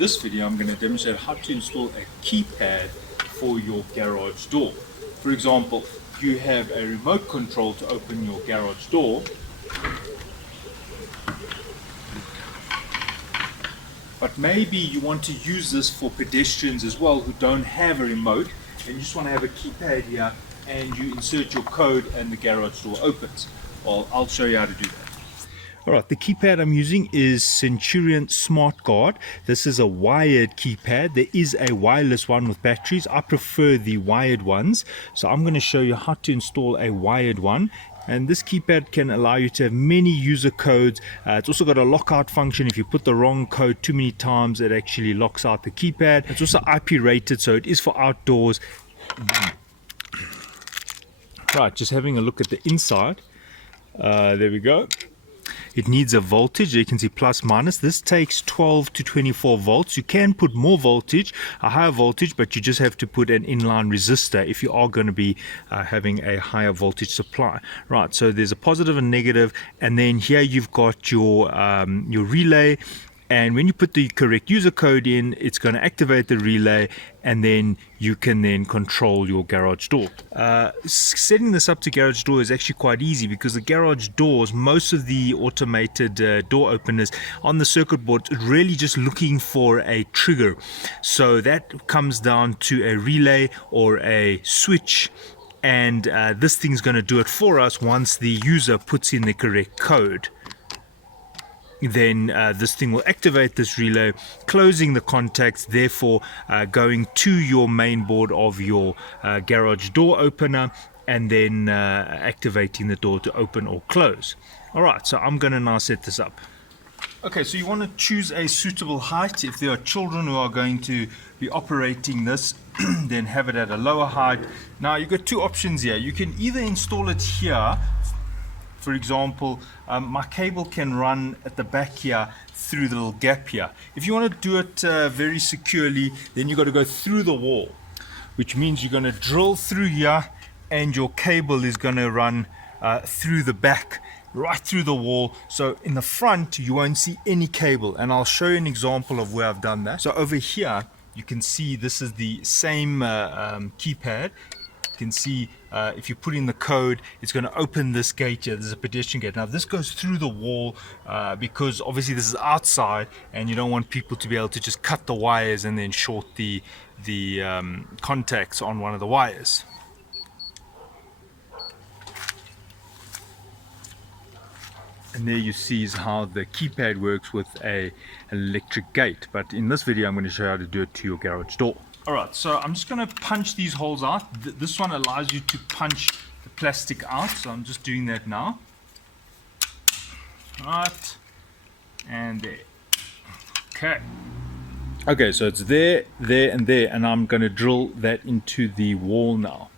this video, I'm going to demonstrate how to install a keypad for your garage door. For example, you have a remote control to open your garage door, but maybe you want to use this for pedestrians as well who don't have a remote, and you just want to have a keypad here and you insert your code and the garage door opens. Well, I'll show you how to do that. Alright, the keypad I'm using is Centurion Smart Guard. This is a wired keypad. There is a wireless one with batteries. I prefer the wired ones. So I'm going to show you how to install a wired one. And this keypad can allow you to have many user codes. It's also got a lockout function. If you put the wrong code too many times, it actually locks out the keypad. It's also IP rated, so it is for outdoors. Right, just having a look at the inside. There we go. It needs a voltage. You can see plus minus. This takes 12 to 24 volts. You can put more voltage, a higher voltage, but you just have to put an inline resistor if you are going to be having a higher voltage supply. Right, so there's a positive and negative, and then here you've got your relay. And when you put the correct user code in, it's going to activate the relay, and then you can then control your garage door. Setting this up to garage door is actually quite easy, because the garage doors, most of the automated door openers on the circuit board, are really just looking for a trigger. So that comes down to a relay or a switch, and this thing's going to do it for us once the user puts in the correct code. Then this thing will activate this relay, closing the contacts, therefore going to your main board of your garage door opener, and then activating the door to open or close. Alright, so I'm going to now set this up. Okay, so you want to choose a suitable height. If there are children who are going to be operating this, then have it at a lower height. Now you've got two options here. You can either install it here. For example, my cable can run at the back here through the little gap here. If you want to do it very securely, then you've got to go through the wall, which means you're going to drill through here, and your cable is going to run through the back, right through the wall. So in the front, you won't see any cable, and I'll show you an example of where I've done that. So over here, you can see this is the same keypad. You can see if you put in the code, it's going to open this gate here. There's a pedestrian gate. Now this goes through the wall because obviously this is outside, and you don't want people to be able to just cut the wires and then short the contacts on one of the wires. And there you see is how the keypad works with an electric gate. But in this video, I'm going to show you how to do it to your garage door. Alright, so I'm just going to punch these holes out. This one allows you to punch the plastic out, so I'm just doing that now. Right, and there. Okay, so it's there, there, and there, and I'm going to drill that into the wall now.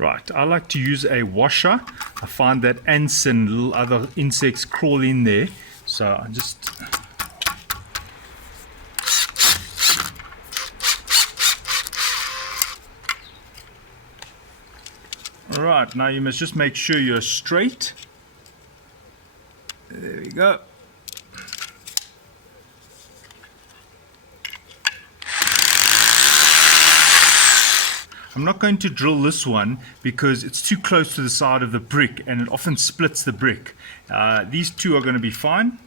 Right, I like to use a washer. I find that ants and little other insects crawl in there, so I just Alright, now you must just make sure you're straight. There we go. I'm not going to drill this one because it's too close to the side of the brick, and it often splits the brick. These two are going to be fine.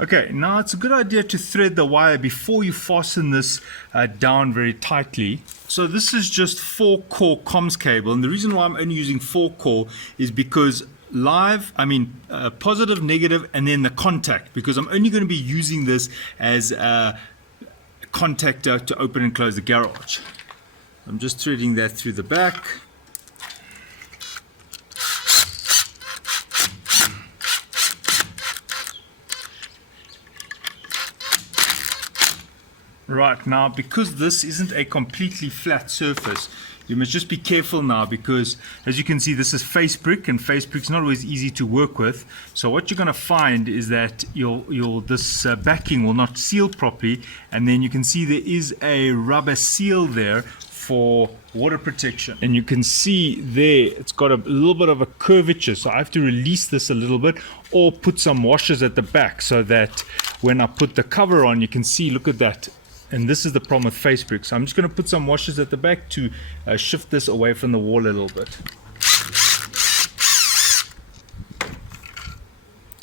Okay, now it's a good idea to thread the wire before you fasten this down very tightly. So this is just 4-core comms cable, and the reason why I'm only using 4-core is because positive, negative, and then the contact, because I'm only going to be using this as a contactor to open and close the garage. I'm just threading that through the back. Right, now because this isn't a completely flat surface, You must just be careful now because, as you can see, this is face brick, and face brick's not always easy to work with. So what you're going to find is that this backing will not seal properly, and then you can see there is a rubber seal there for water protection. And you can see there it's got a little bit of a curvature, so I have to release this a little bit or put some washers at the back so that when I put the cover on, you can see, look at that. And this is the problem with face brick. So I'm just going to put some washers at the back to shift this away from the wall a little bit.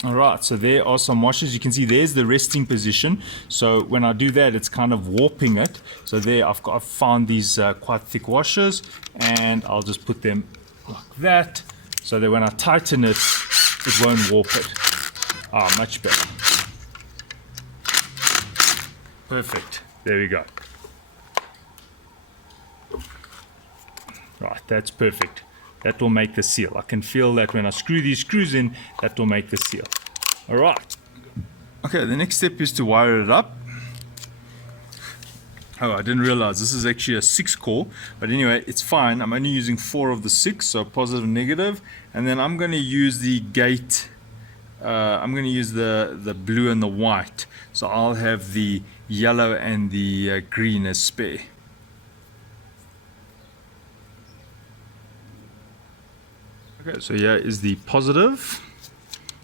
Alright, so there are some washers. You can see there's the resting position. So when I do that, it's kind of warping it. So there I've found these quite thick washers, and I'll just put them like that so that when I tighten it, it won't warp it. Ah, much better. Perfect. There we go. Right, that's perfect. That will make the seal. I can feel that when I screw these screws in, that will make the seal. All right. Okay, the next step is to wire it up. Oh, I didn't realize this is actually a 6 core, but anyway, it's fine. I'm only using 4 of the 6, so positive, negative, and then I'm going to use the gate. I'm going to use the blue and the white. So I'll have the yellow and the green as spare. Okay, so here is the positive.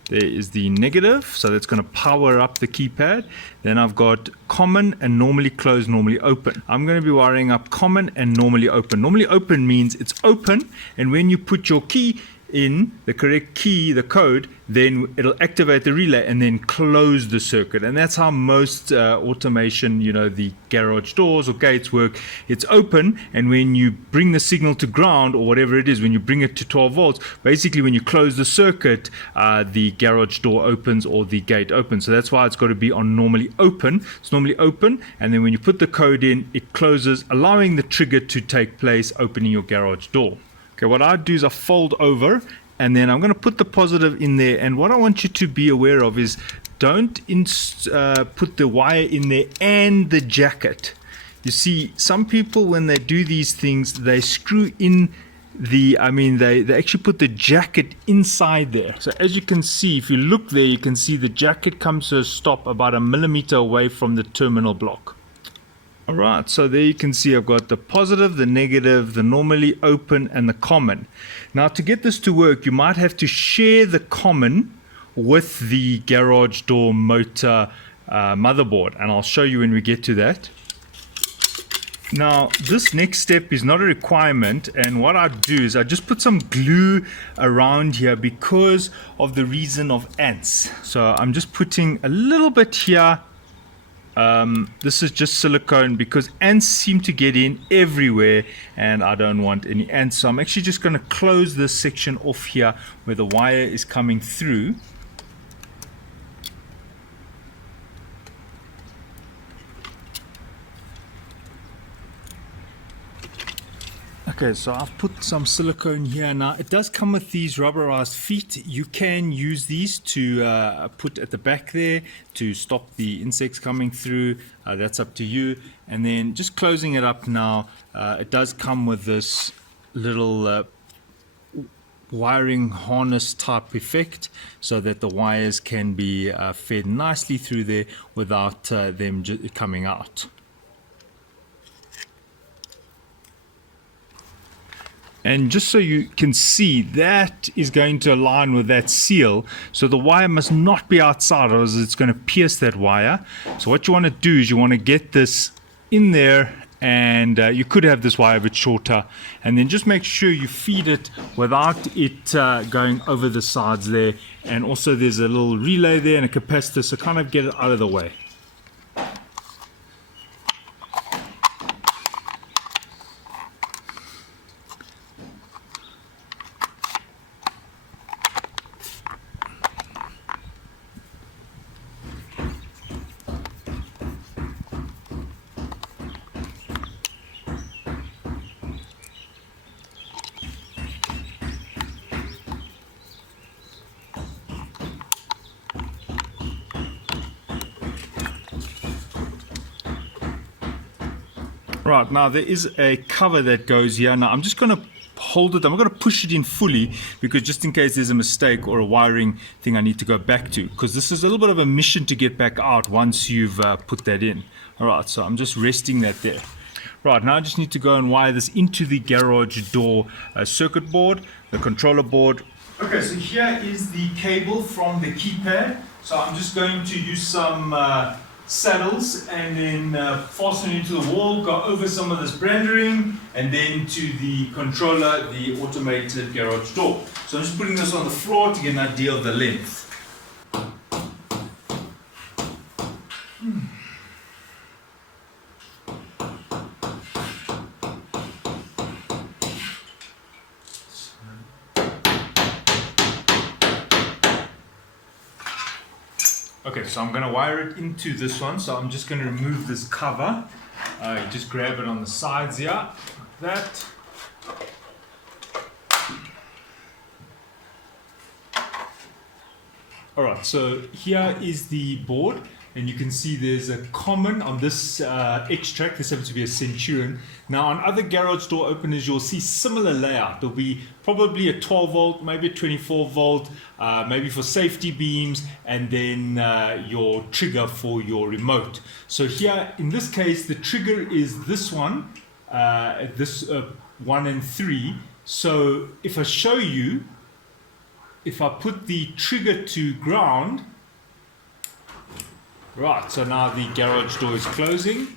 There is the negative, so that's going to power up the keypad. Then I've got common and normally closed, normally open. I'm going to be wiring up common and normally open. Normally open means it's open, and when you put your key in, the correct key, the code, then it'll activate the relay and then close the circuit. And that's how most automation, the garage doors or gates work. It's open, and when you bring the signal to ground or whatever it is, when you bring it to 12 volts, basically when you close the circuit, the garage door opens or the gate opens. So that's why it's got to be on normally open. It's normally open, and then when you put the code in, it closes, allowing the trigger to take place, opening your garage door. Okay, what I do is I fold over, and then I'm going to put the positive in there. And what I want you to be aware of is don't put the wire in there and the jacket. You see, some people, when they do these things, they screw in they actually put the jacket inside there. So as you can see, if you look there, you can see the jacket comes to a stop about 1 millimeter away from the terminal block. Alright, so there you can see I've got the positive, the negative, the normally open, and the common. Now to get this to work, you might have to share the common with the garage door motor motherboard, and I'll show you when we get to that. Now this next step is not a requirement, and what I do is I just put some glue around here because of the reason of ants. So I'm just putting a little bit here. This is just silicone because ants seem to get in everywhere, and I don't want any ants. So I'm actually just going to close this section off here where the wire is coming through. Okay, so I've put some silicone here. Now it does come with these rubberized feet. You can use these to put at the back there to stop the insects coming through. That's up to you. And then just closing it up now, it does come with this little wiring harness type effect so that the wires can be fed nicely through there without them coming out. And just so you can see, that is going to align with that seal. So the wire must not be outside, or it's going to pierce that wire. So what you want to do is you want to get this in there, and you could have this wire a bit shorter. And then just make sure you feed it without it going over the sides there. And also there's a little relay there and a capacitor, so kind of get it out of the way. Right, now there is a cover that goes here. Now I'm just going to hold it. I'm not going to push it in fully because just in case there's a mistake or a wiring thing I need to go back to, because this is a little bit of a mission to get back out once you've put that in. All right, so I'm just resting that there. Right, now I just need to go and wire this into the garage door circuit board, the controller board. Okay, so here is the cable from the keypad. So I'm just going to use some saddles and then fasten it into the wall, go over some of this brandering, and then to the controller, the automated garage door. So I'm just putting this on the floor to get an idea of the length. Okay, so I'm going to wire it into this one. So I'm just going to remove this cover. You just grab it on the sides here, like that. Alright, so here is the board, and you can see there's a common on this X-Track. This happens to be a Centurion. Now on other garage door openers you'll see similar layout. There'll be probably a 12 volt, maybe a 24 volt, maybe for safety beams, and then your trigger for your remote. So here in this case the trigger is this one, this 1 and 3. So if I show you, if I put the trigger to ground, right, so now the garage door is closing.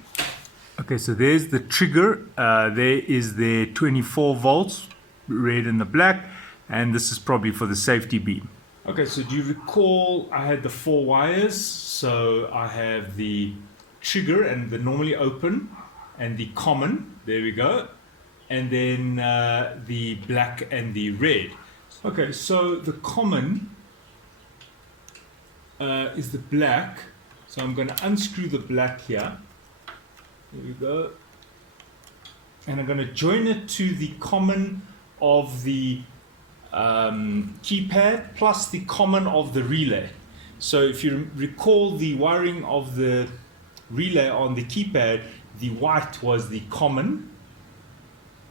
Okay, so there's the trigger. There is the 24 volts, red and the black, and this is probably for the safety beam. Okay, so do you recall I had the 4 wires? So I have the trigger and the normally open and the common, there we go, and then the black and the red. Okay, so the common is the black. So I'm going to unscrew the black here. There we go. And I'm going to join it to the common of the keypad plus the common of the relay. So if you recall the wiring of the relay on the keypad, the white was the common.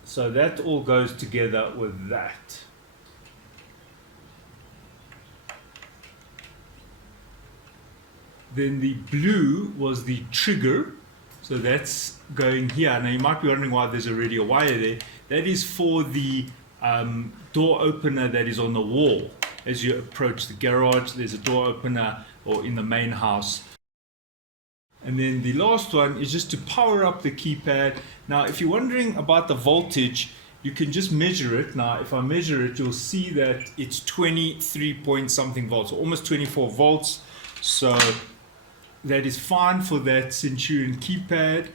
So that all goes together with that. Then the blue was the trigger, so that's going here. Now you might be wondering why there's already a wire there. That is for the door opener that is on the wall. As you approach the garage, there's a door opener, or in the main house. And then the last one is just to power up the keypad. Now if you're wondering about the voltage, you can just measure it. Now if I measure it, you'll see that it's 23 point something volts, almost 24 volts. So that is fine for that Centurion keypad,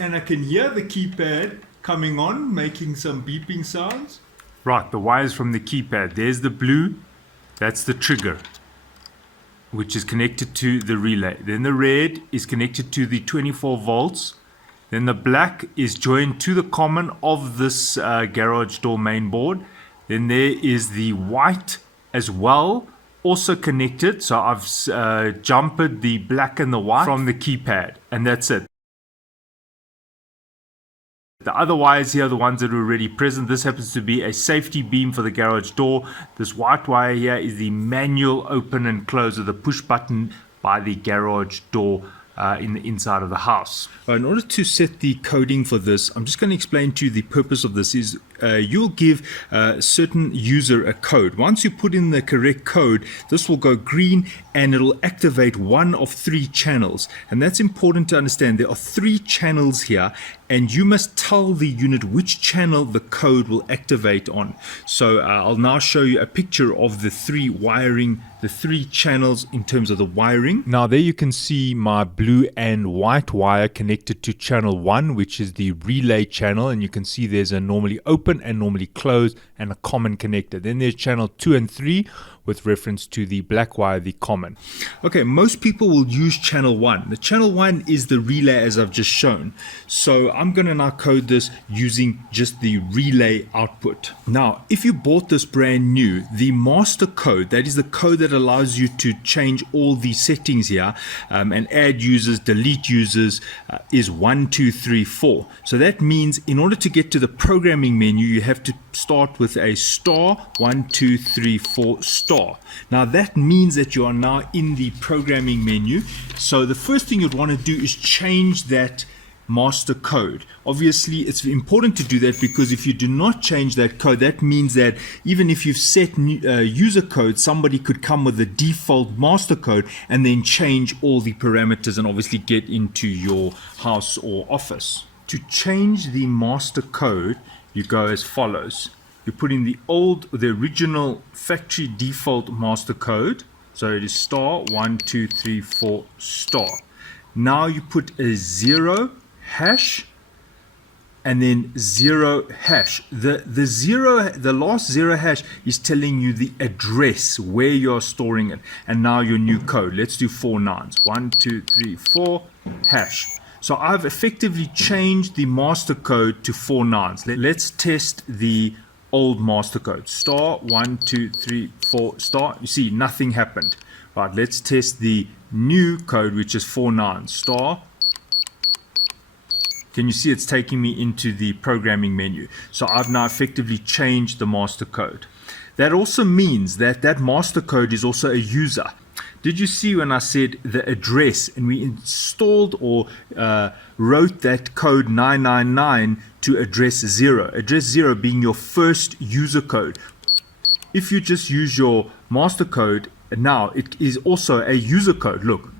and I can hear the keypad coming on, making some beeping sounds. Right, the wires from the keypad. There's the blue, that's the trigger, which is connected to the relay. Then the red is connected to the 24 volts. Then the black is joined to the common of this garage door main board. Then there is the white as well, also connected. So I've jumpered the black and the white from the keypad, and that's it. The other wires here are the ones that are already present. This happens to be a safety beam for the garage door. This white wire here is the manual open and close of the push button by the garage door in the inside of the house. In order to set the coding for this, I'm just going to explain to you the purpose of this is you'll give a certain user a code. Once you put in the correct code, this will go green and it'll activate one of 3 channels. And that's important to understand. There are 3 channels here, and you must tell the unit which channel the code will activate on. So I'll now show you a picture of the 3 wiring, the 3 channels in terms of the wiring. Now there you can see my blue and white wire connected to channel 1, which is the relay channel, and you can see there's a normally open and normally closed and a common connector. Then there's channel 2 and 3, with reference to the black wire, the common. Okay, most people will use channel 1. The channel 1 is the relay as I've just shown. So I'm going to now code this using just the relay output. Now, if you bought this brand new, the master code, that is the code that allows you to change all the settings here and add users, delete users, is 1, 2, 3, 4. So that means in order to get to the programming menu, you have to start with a star 1, 2, 3, 4 star. Now that means that you are now in the programming menu. So the first thing you'd want to do is change that master code. Obviously it's important to do that, because if you do not change that code, that means that even if you've set user code, somebody could come with the default master code and then change all the parameters and obviously get into your house or office. To change the master code, you go as follows. You put in the original factory default master code. So it is star 1, 2, 3, 4 star. Now you put a 0 hash and then 0 hash. The last 0 hash is telling you the address where you're storing it. And now your new code. Let's do 4 nines. 1, 2, 3, 4 hash. So I've effectively changed the master code to 4 nines. Let's test the old master code. Star 1, 2, 3, 4 star. You see, nothing happened. Right, let's test the new code, which is 4 nines. Star. Can you see it's taking me into the programming menu? So I've now effectively changed the master code. That also means that that master code is also a user. Did you see when I said the address and we installed or wrote that code 999 to address 0? Address 0 being your first user code. If you just use your master code, now it is also a user code. Look.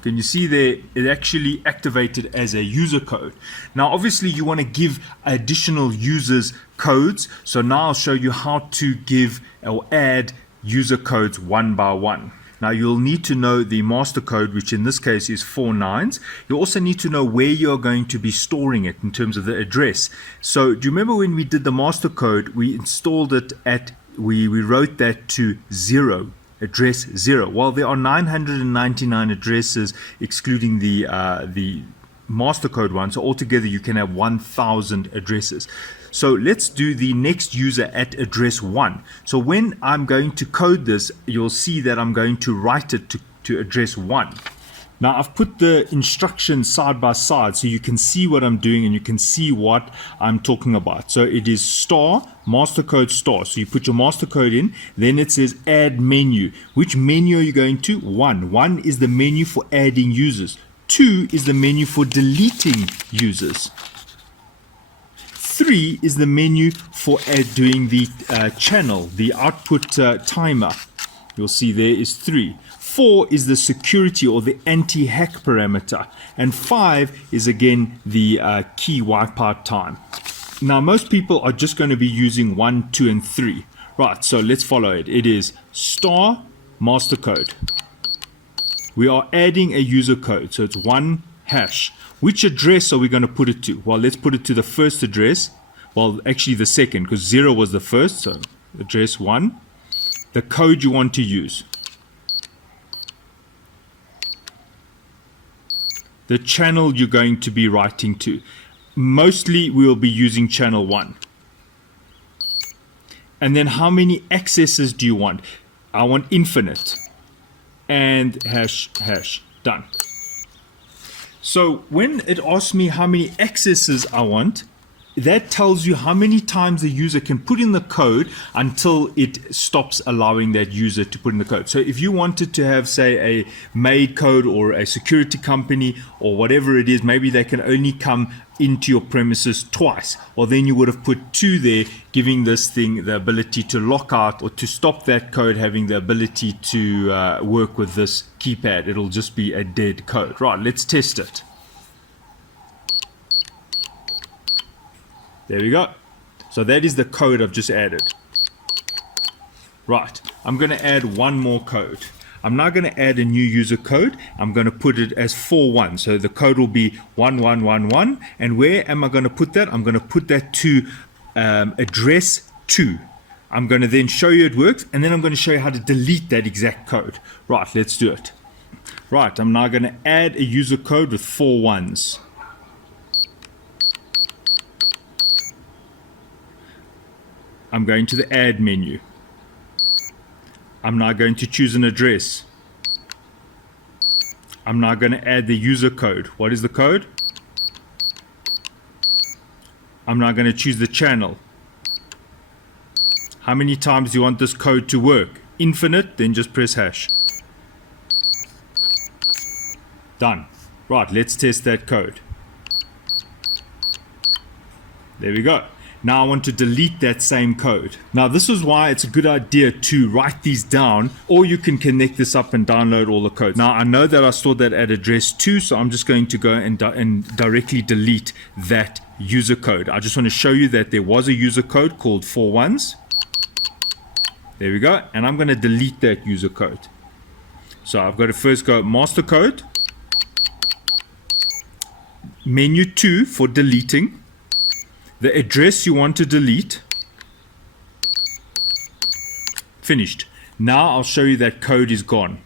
Can you see there, it actually activated as a user code. Now obviously you want to give additional users codes. So now I'll show you how to give or add user codes one by one. Now you'll need to know the master code, which in this case is 4 nines. You also need to know where you're going to be storing it in terms of the address. So do you remember when we did the master code, we installed it at, we wrote that to 0, address 0. Well, there are 999 addresses excluding the master code one. So altogether you can have 1,000 addresses. So let's do the next user at address 1. So when I'm going to code this, you'll see that I'm going to write it to address 1. Now I've put the instructions side by side so you can see what I'm doing and you can see what I'm talking about. So it is star, master code star. So you put your master code in, then it says add menu. Which menu are you going to? 1. 1 is the menu for adding users. 2 is the menu for deleting users. 3 is the menu for doing the channel, the output timer. You'll see there is 3. 4 is the security or the anti-hack parameter. And 5 is again the key wipeout time. Now most people are just going to be using 1, 2, and 3. Right, so let's follow it. It is star master code. We are adding a user code, so it's 1 hash. Which address are we going to put it to? Well, let's put it to the first address. Well, actually the second, because 0 was the first, so address 1. The code you want to use. The channel you're going to be writing to. Mostly we'll be using channel 1. And then how many accesses do you want? I want infinite. And hash, hash, done. So when it asks me how many accesses I want, that tells you how many times the user can put in the code until it stops allowing that user to put in the code. So if you wanted to have, say, a maid code or a security company or whatever it is, maybe they can only come into your premises twice. Well, then you would have put 2 there, giving this thing the ability to lock out or to stop that code having the ability to work with this keypad. It'll just be a dead code. Right, let's test it. There we go. So that is the code I've just added. Right, I'm going to add one more code. I'm now going to add a new user code. I'm going to put it as 41. So the code will be 1111. And where am I going to put that? I'm going to put that to address 2. I'm going to then show you it works, and then I'm going to show you how to delete that exact code. Right, let's do it. Right, I'm now going to add a user code with 4 ones. I'm going to the add menu. I'm now going to choose an address. I'm now going to add the user code. What is the code? I'm now going to choose the channel. How many times do you want this code to work? Infinite, then just press hash. Done. Right, let's test that code. There we go. Now I want to delete that same code. Now this is why it's a good idea to write these down, or you can connect this up and download all the codes. Now I know that I stored that at address 2, so I'm just going to go and directly delete that user code. I just want to show you that there was a user code called 4 ones. There we go, and I'm going to delete that user code. So I've got to first go master code, menu 2 for deleting, the address you want to delete, finished. Now I'll show you that code is gone.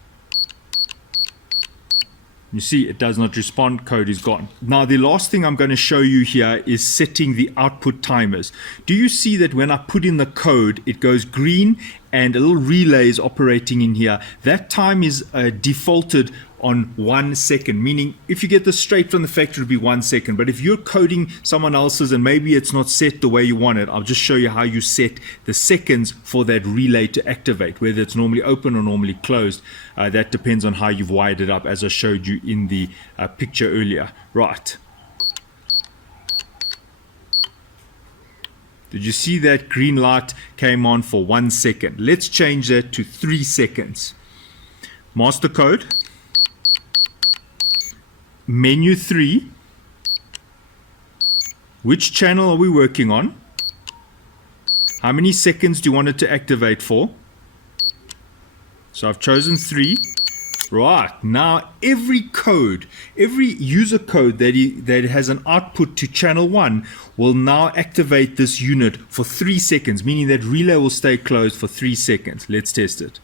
You see it does not respond, code is gone. Now the last thing I'm going to show you here is setting the output timers. Do you see that when I put in the code it goes green and a little relay is operating in here? That time is defaulted on 1 second, meaning if you get this straight from the factory it'll be 1 second, but if you're coding someone else's and maybe it's not set the way you want it, I'll just show you how you set the seconds for that relay to activate, whether it's normally open or normally closed. That depends on how you've wired it up, as I showed you in the picture earlier. Right, did you see that green light came on for 1 second? Let's change that to 3 seconds. Master code, menu 3, which channel are we working on? How many seconds do you want it to activate for? So I've chosen 3. Right, now every code, every user code that has an output to channel 1 will now activate this unit for 3 seconds, meaning that relay will stay closed for 3 seconds. Let's test it.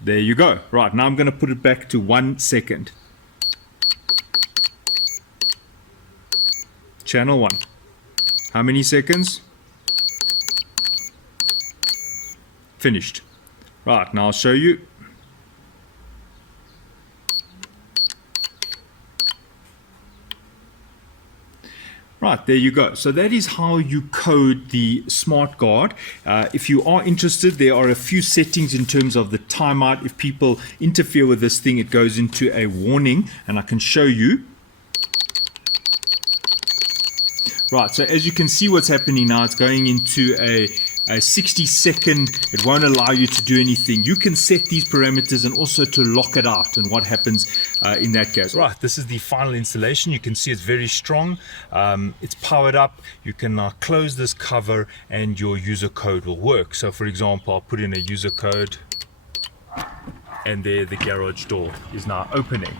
There you go. Right, now I'm going to put it back to 1 second. Channel 1. How many seconds? Finished. Right, now I'll show you. Right, there you go. So that is how you code the Smart Guard. If you are interested, there are a few settings in terms of the timeout. If people interfere with this thing, it goes into a warning, and I can show you. Right, so as you can see what's happening now, it's going into a 60-second, it won't allow you to do anything. You can set these parameters and also to lock it out and what happens in that case. Right, this is the final installation. You can see it's very strong. It's powered up. You can now close this cover and your user code will work. So for example, I'll put in a user code and there the garage door is now opening.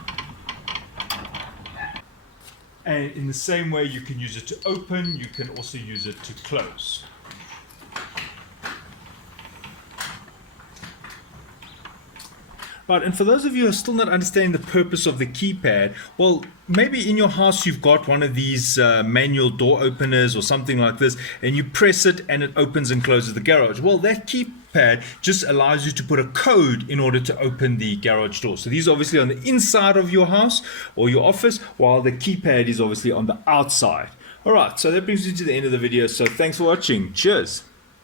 And in the same way you can use it to open, you can also use it to close. Right, and for those of you who are still not understanding the purpose of the keypad, well, maybe in your house you've got one of these manual door openers or something like this, and you press it and it opens and closes the garage. Well, that keypad just allows you to put a code in order to open the garage door. So these are obviously on the inside of your house or your office, while the keypad is obviously on the outside. All right, so that brings me to the end of the video. So thanks for watching. Cheers.